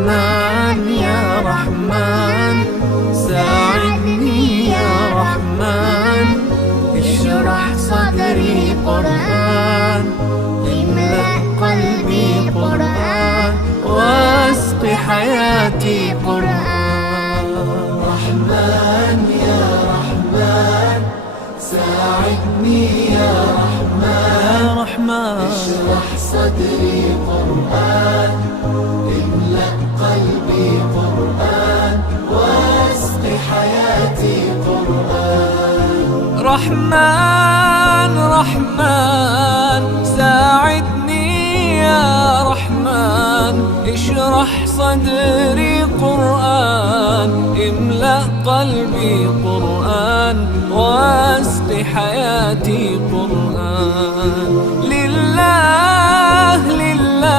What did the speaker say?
رحمن يا رحمن ساعدني يا رحمن، اشرح صدري قرآن، املأ قلبي قرآن، واسق حياتي قرآن. رحمن يا رحمن ساعدني يا رحمن، اشرح صدري قرآن، املأ قلبي قرآن، واسق حياتي قرآن. رحمن رحمن ساعدني يا رحمن، اشرح صدري قرآن، املأ قلبي قرآن، واسق حياتي قرآن. لله